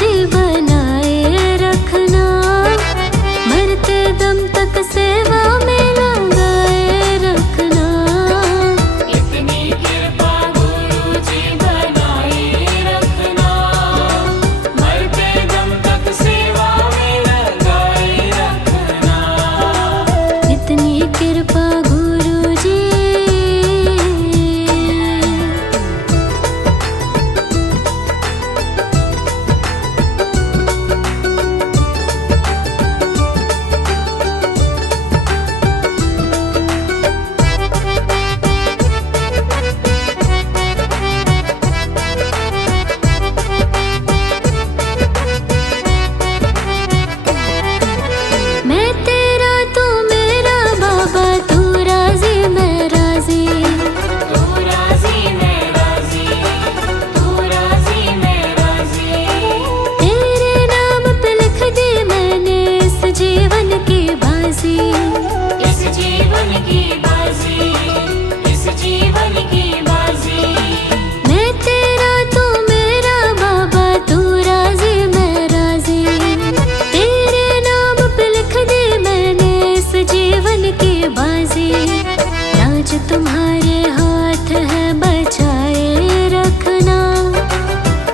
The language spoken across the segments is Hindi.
जी बनाए रखना, मरते दम तक सेवा में लगाए रखना। इतनी कृपा गुरु जी बनाए रखना, मरते दम तक सेवा में लगाए रखना। इतनी कृपा गुरु जी। मैं तेरा तू मेरा बाबा, तू राजी मैं राजी। तू राजी मैं राजी, तू राजी मैं राजी। तेरे नाम पे लिख दी मैंने इस जीवन की बाजी। इस जीवन की बाजी, इस जीवन की बाजी। मैं तेरा तू मेरा बाबा, तू राजी मैं राजी। तेरे नाम पे लिख दी मैंने इस जीवन की बाजी। लाज तुम्हारे हाथ है बचाए रखना,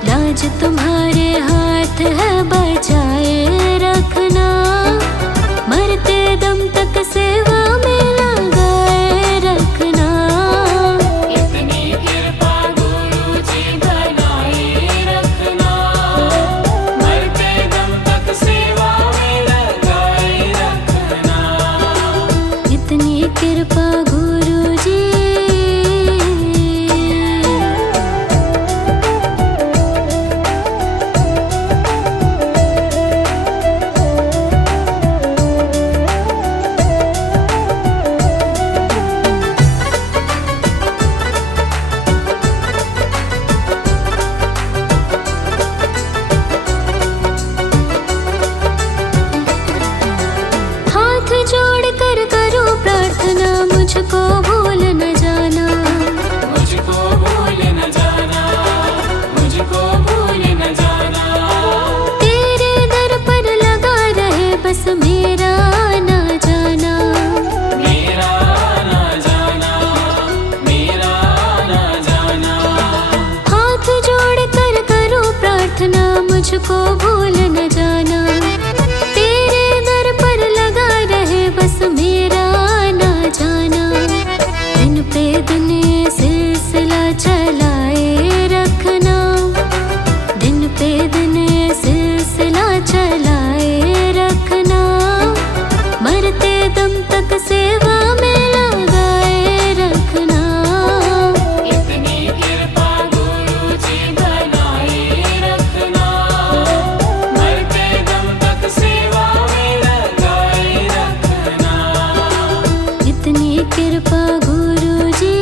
लाज तुम्हारे हाथ है बचाए रखना। मरते दम तक सेवा में लगाए रखना। इतनी कृपा गुरु जी बनाए रखना, मरते दम तक सेवा में लगाए रखना। इतनी कृपा गुरु जी। हाथ जोड़ कर करो प्रार्थना, मुझको भूल न जाना। मुझको भूल न जाना, मुझको भूल न जाना। तेरे दर पर लगा रहे बस मेरा ना जाना। मेरा ना जाना, मेरा ना जाना। हाथ जोड़ कर करो प्रार्थना, मुझको भूल न जाना। तेरे दर पर लगा रहे बस मेरा ना जाना। दिन पे दिन ये सिलसिला चलाए रखना, दिन पे दिन ये सिलसिला चलाए रखना। मरते दम तक सेवा में लगाए रखना। इतनी कृपा गुरु जी बनाए रखना, मरते दम तक सेवा में लगाए रखना। इतनी कृपा गुरु जी।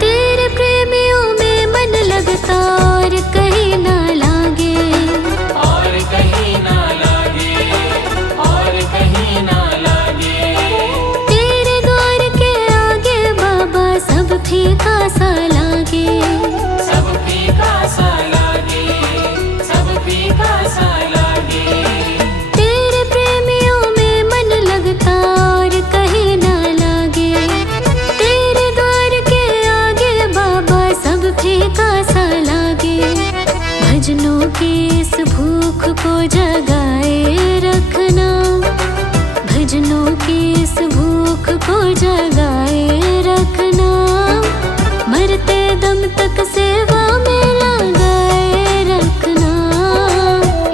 तेरे प्रेमियों में मन लगता और कहीं ना लागे। और कहीं ना लागे, और कहीं ना लागे। तेरे द्वार के आगे बाबा सब फीका सा लागे। सब फीका सा लागे, सब फीका सा लागे। तेरे प्रेमियों में मन लगता और कहीं ना लागे। तेरे द्वार के आगे बाबा सब फीका सा लागे। भजनों की इस भूख को जगाए रखना, भजनों की इस भूख को जगाए रखना। मरते दम तक सेवा में लगाए रखना।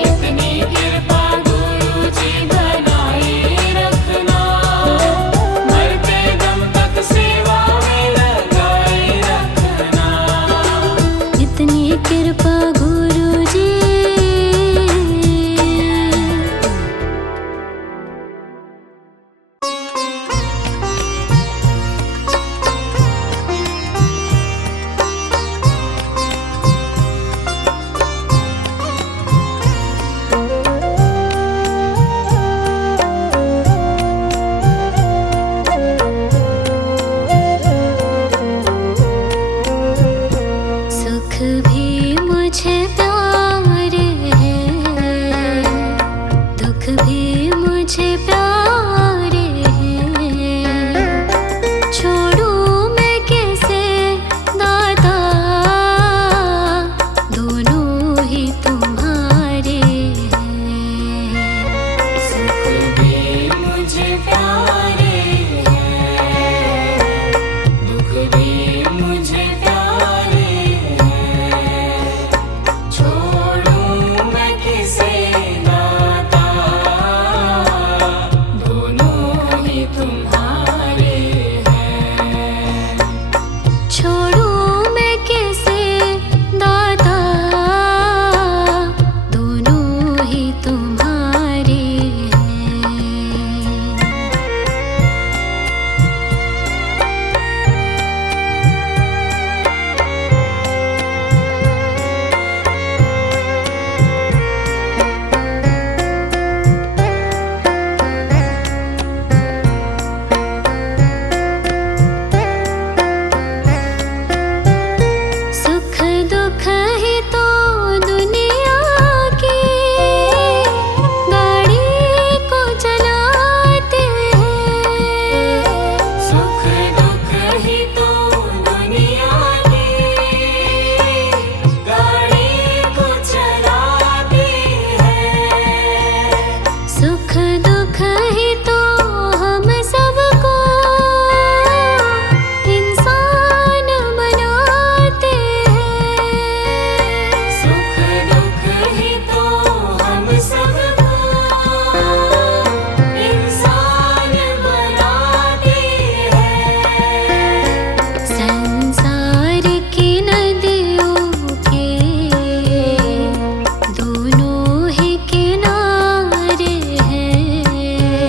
इतनी कृपा गुरु जी बनाए रखना, मरते दम तक सेवा में लगाए रखना। इतनी कृपा गुरु जी। प्यारे हैं, दुख भी मुझे प्यारे हैं। छोड़ूं मैं किसे नाता, दोनों ही तुम्हारे हैं। छोड़ूं मैं कैसे दाता, दोनों ही तुम्हारे हैं। सुख दुख ही तो दुनिया की गाड़ी को चलाते हैं। सुख दुख ही तो दुनिया की गाड़ी को चलाते हैं। सुख दुख ही तो हम सबको इंसान बनाते हैं। सुख दुख ही तो हम सबको इंसान बनाते हैं। संसार की नदियों के दोनों ही किनारे हैं।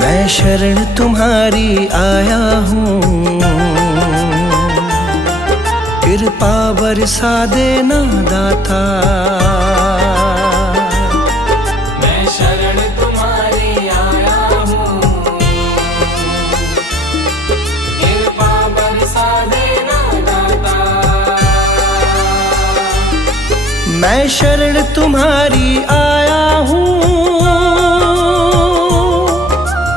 मैं शरण तुम्हारी आया हूँ, कृपा बरसा देना दाता। मैं शरण तुम्हारी आया हूँ, कृपा बरसा देना दाता। मैं शरण तुम्हारी आया हूँ,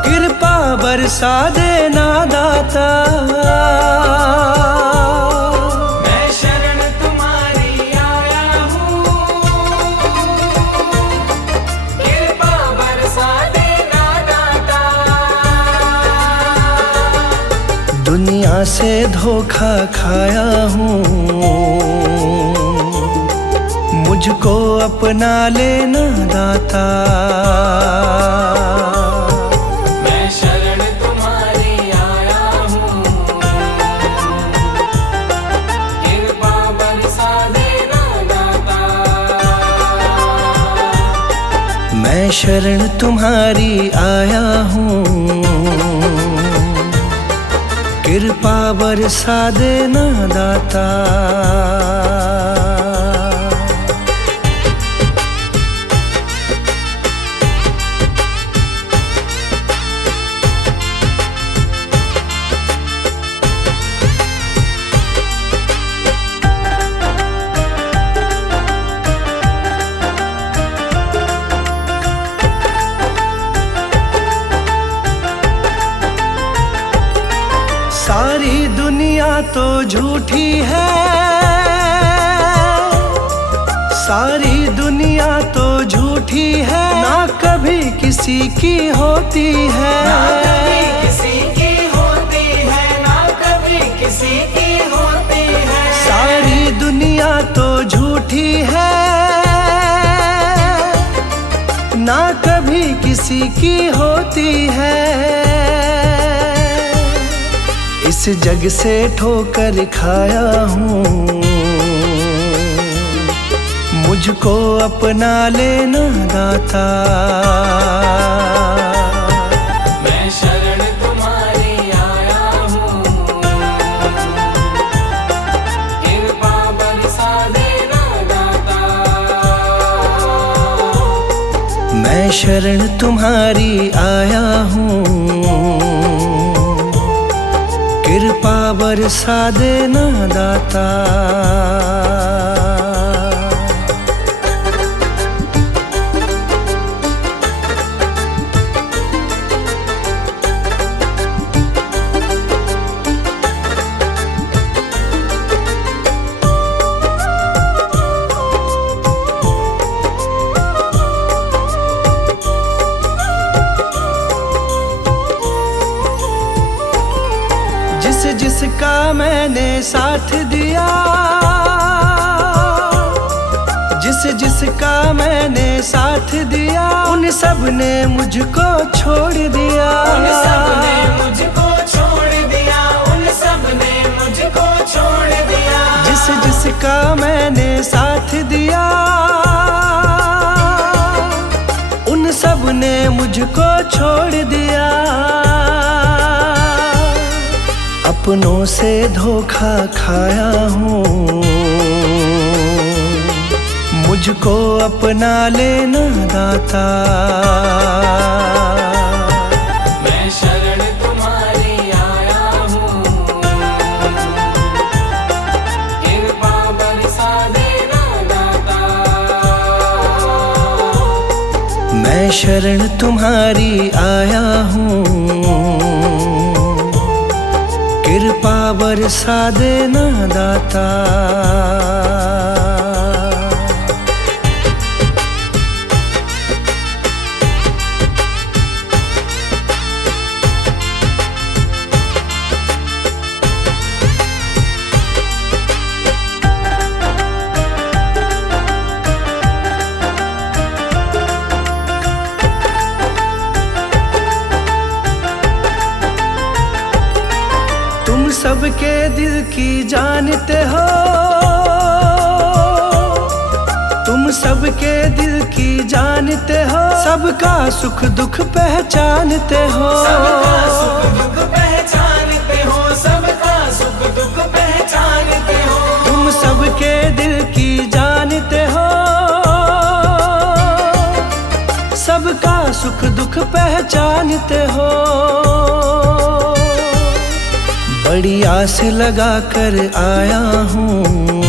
कृपा बरसा देना दाता। मैं शरण तुम्हारी आया हूँ, कृपा बरसा देना दाता। दुनिया से धोखा खाया हूँ, मुझको अपना लेना दाता। मैं शरण तुम्हारी आया हूँ, कृपा बरसा देना दाता। मैं शरण तुम्हारी आया हूँ, कृपा बरसा देना दाता। सारी दुनिया तो झूठी है, सारी दुनिया तो झूठी है, ना कभी किसी की होती है। ना कभी किसी की होती है, ना कभी किसी की होती है। सारी दुनिया तो झूठी है, ना कभी किसी की होती है। इस जग से ठोकर खाया हूँ, मुझको अपना लेना दाता। मैं शरण तुम्हारी आया हूँ, कृपा बरसा देना दाता। मैं शरण तुम्हारी आया हूँ, कृपा बरसा देना दाता। जिसका मैंने साथ दिया, जिसका मैंने साथ दिया, उन सब ने मुझको छोड़ दिया। उन सब ने मुझको छोड़ दिया, उन सब ने मुझको छोड़ दिया। जिसका मैंने साथ दिया, उन सब ने मुझको छोड़ दिया। अपनों से धोखा खाया हूँ, मुझको अपना लेना दाता। मैं शरण तुम्हारी आया हूँ, कृपा बरसा देना दाता। मैं शरण तुम्हारी आया हूँ, कृपा बरसा देना दाता। तुम सबके दिल की जानते हो, तुम सबके दिल की जानते हो, सब सबका सुख दुख पहचानते हो, सबका सुख दुख पहचानते हो, सबका सुख दुख पहचानते हो। तुम सबके दिल की जानते हो, सबका सुख दुख पहचानते हो। बड़ी आस लगा कर आया हूँ,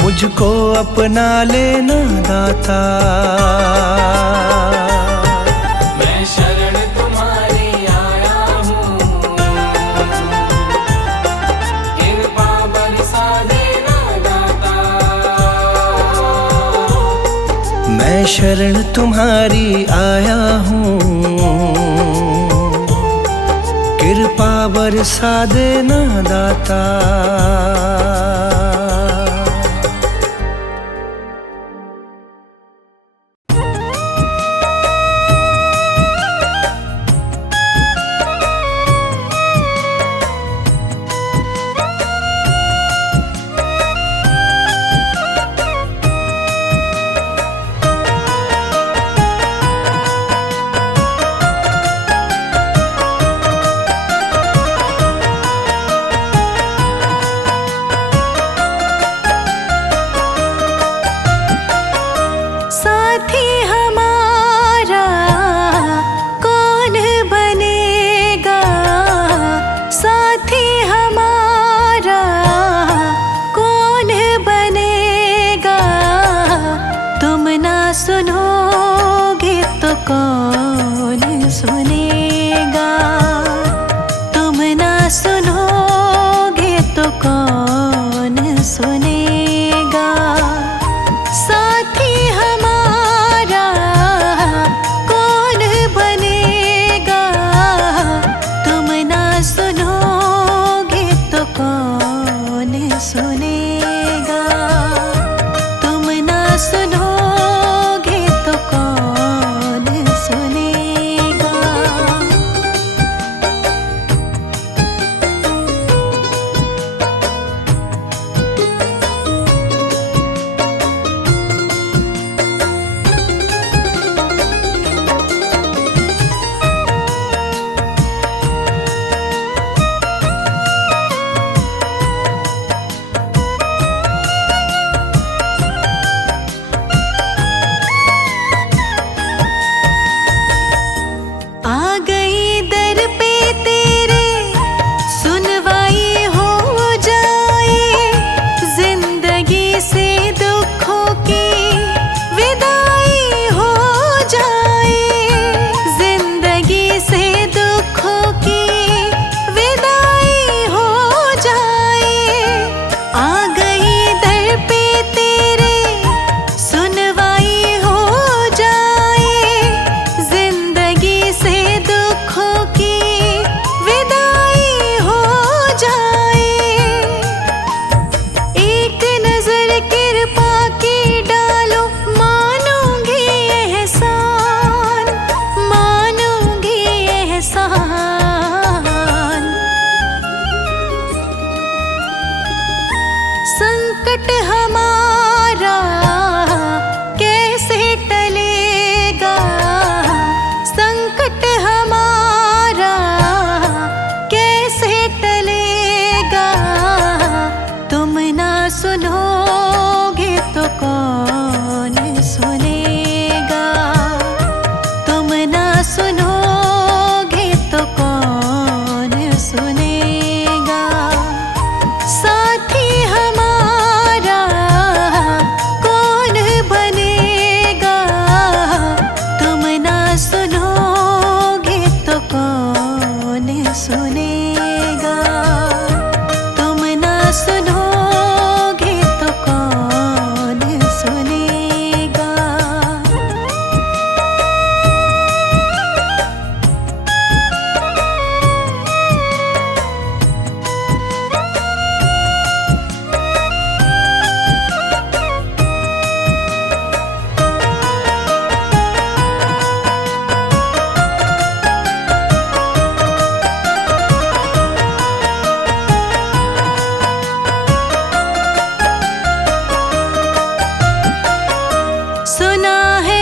मुझको अपना लेना दाता। मैं शरण तुम्हारी आया हूँ, कृपा बरसा देना दाता। मैं शरण तुम्हारी आया हूँ, कृपा बरसा देना दाता। सुनोगे तो कौन सुनेगा, तुम ना सुनोगे तो कौन सुनेगा। साथी हमारा कौन बनेगा, तुम ना सुनोगे तो कौन सुनेगा, तुम ना सुनो संकट हमारा कैसे टलेगा, संकट हमारा कैसे टलेगा। तुम ना सुनोगे तो कौन सुनेगा, तुम ना सुनोगे तो कौन सुनेगा। साथी हमारा कौन बनेगा, तुम ना सुनोगे तो कौन सुनेगा, तुम ना सुनोगे तो कौन सुनेगा। सुना है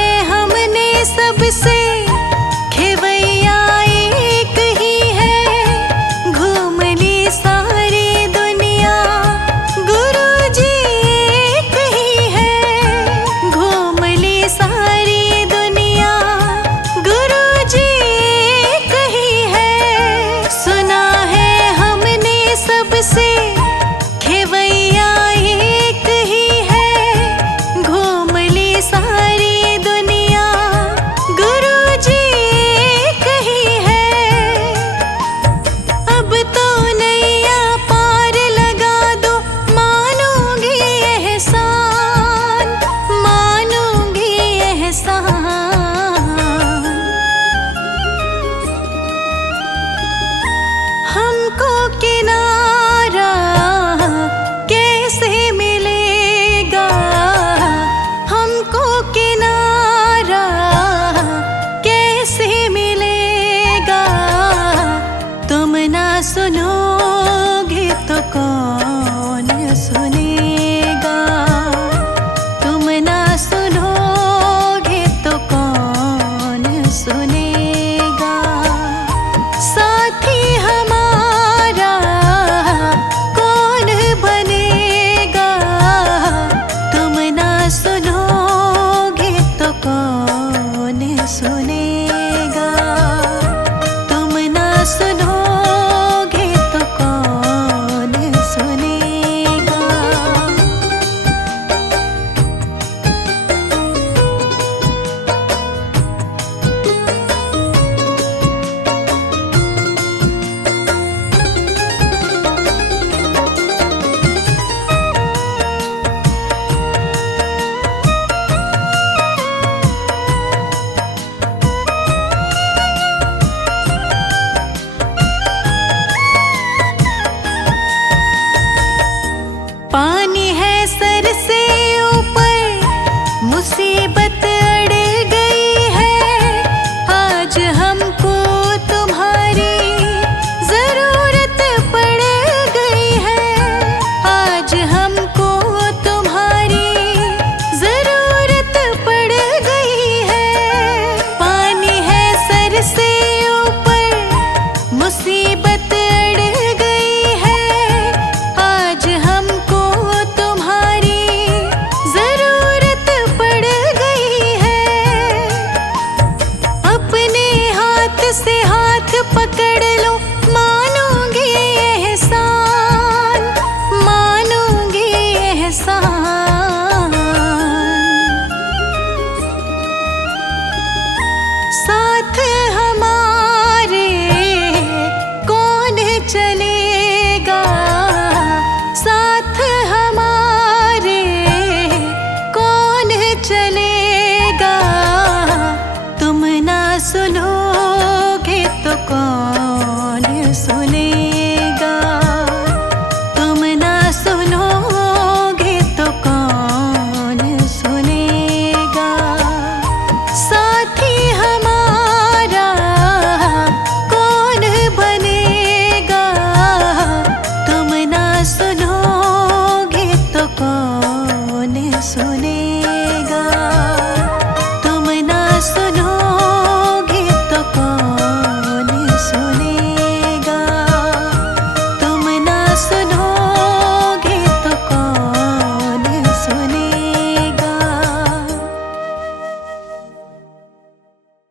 चले